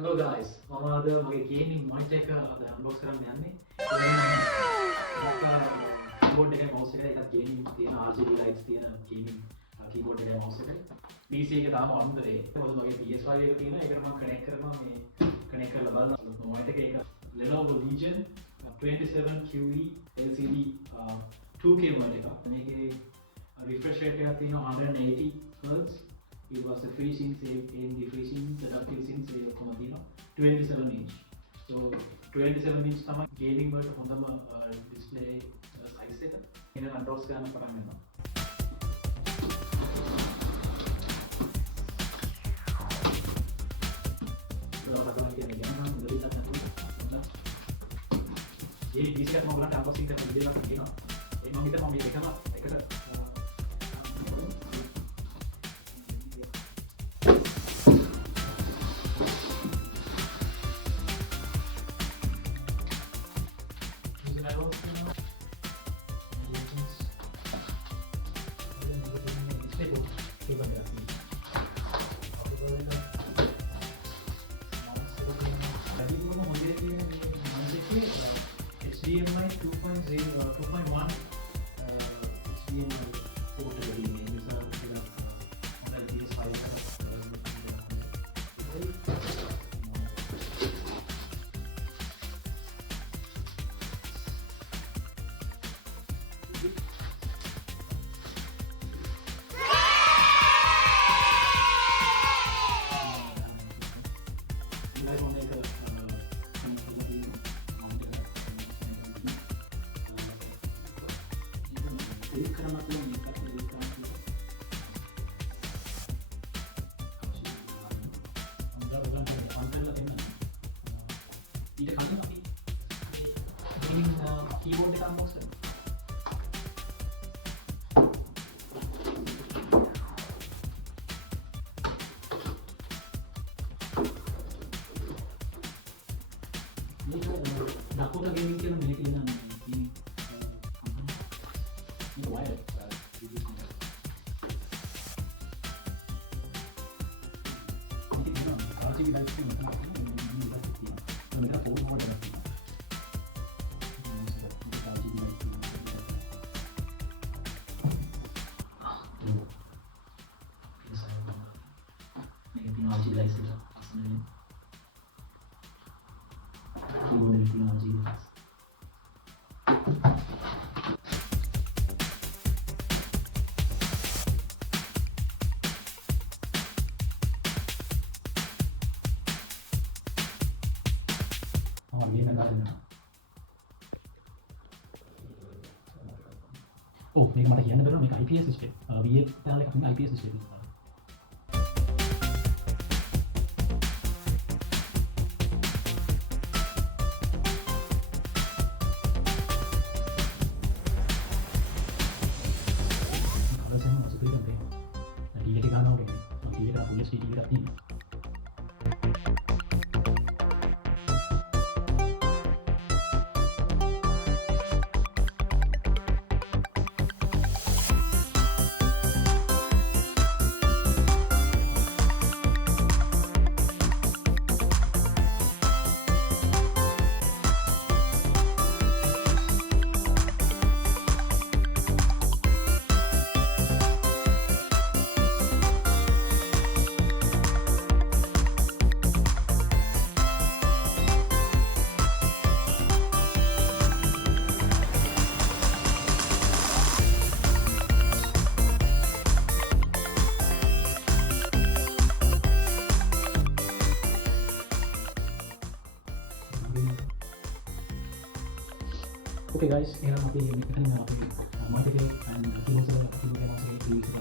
Hello guys, මම අද මගේ ගේමින් මොනිටර් එක අද අන්බොක්ස් කරන්න යන්නේ. කීබෝඩ් එකයි මවුස් එකයි එකක් ගේමින් තියෙන RGB lights තියෙන ගේමින් කීබෝඩ් එකයි මවුස් එකයි. PC එක තාම අන්දරේ. මොකද මගේ PS5 එක තියෙන ඒකට මම කනෙක්ට් කරනවා මේ කනෙක්ට් කරලා බලන්න මොනිටර් එක Lenovo Legion 27QE LCD 2K monitor එකක්. මේකේ refresh rate එකක් තියෙනවා 180 Hz. It was the freezing in the freezing adaptive since we have 27 inch. So 27 inch තමයි gaming වලට හොඳම display size එක. ඒක unbox කරන්න පටන් ගන්නවා. ඔයාලා කියන්නේ ගමන් මුලින්ම තමයි. මේ PC එක මම ඔයාලට unboxing කරන්න දෙයක් තියෙනවා. ඒ මම හිතනවා මේ දෙකම එකට HDMI 2.0 2.1 HDMI portable images are on PS5 ඒක කරන්න පුළුවන් මේකත් ඒක කරන්න පුළුවන්. අන්තරලා දෙන්න. ඊට කලින් අපි ගේමින් කීබෝඩ් එක අන්බොක්ස් කරමු. මේක Dakota Gaming කියන මේක ඉන්න wire RGB lights තියෙන මේක ෆෝන් මොඩල් එකක් තියෙනවා. RGB lights එක අසන්නේ keyboard එකේ තියෙන RGB lights. මේක මට කියන්න බැරුණා මේක IPS system. VA panel එකකින් IPS system එක. Okay guys, here are the monitor and keyboard